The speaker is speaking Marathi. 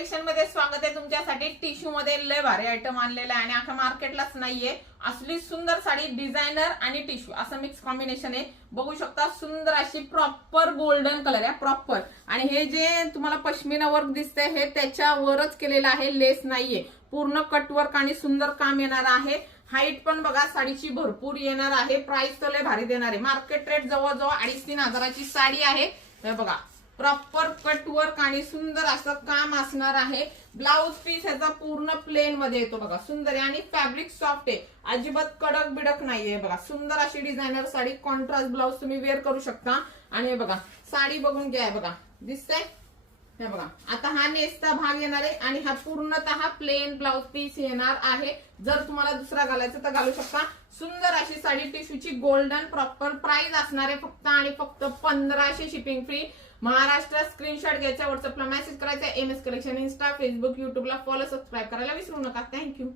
कलेक्शन मध्ये स्वागत आहे तुमच्यासाठी। टिश्यू मध्ये लय भारी आयटम आणलेला आहे आणि अख्या मार्केटलाच नाहीये। असली सुंदर साडी डिझायनर आणि टिश्यू असं मिक्स कॉम्बिनेशन आहे। बघू शकता सुंदर अशी प्रॉपर गोल्डन कलर आहे प्रॉपर। आणि हे जे तुम्हाला पश्मिना वर्क दिसतंय हे त्याच्यावरच केलेलं आहे, लेस नाहीये। पूर्ण कट वर्क आणि सुंदर काम येणार आहे। हाईट पण बघा साडीची भरपूर येणार आहे। प्राइस तर लय भारी देणार आहे। मार्केट रेट जवळजवळ 2,500-3 हजाराची साडी आहे। हे बघा प्रॉपर कट वर्क आणि सुंदर असं काम असणार आहे। ब्लाउज पीस ह्याचा पूर्ण प्लेन मध्ये येतो बघा, सुंदर आहे आणि फॅब्रिक सॉफ्ट आहे, अजिबात कडक बिडक नाहीये। बघा सुंदर अशी डिझायनर साडी, कॉन्ट्रास्ट ब्लाउज तुम्ही वेअर करू शकता। आणि हे बघा साडी बघून घ्या, बघा दिसतंय हे बघा। आता हा नेसचा भाग येणार आहे आणि हा पूर्णतः प्लेन ब्लाउज पीस येणार आहे। जर तुम्हाला दुसरा घालायचं तर घालू शकता। सुंदर अशी साडी टिश्यूची गोल्डन प्रॉपर प्राइस असणार आहे फक्त आणि फक्त 1500 शिपिंग फ्री। महाराष्ट्र स्क्रीनशॉट घ्यायचा, व्हॉट्सअपला मेसेज करायचा। MS कलेक्शन इंस्टा, फेसबुक, युट्यूबला फॉलो सबस्क्राईब करायला विसरू नका। थँक्यू।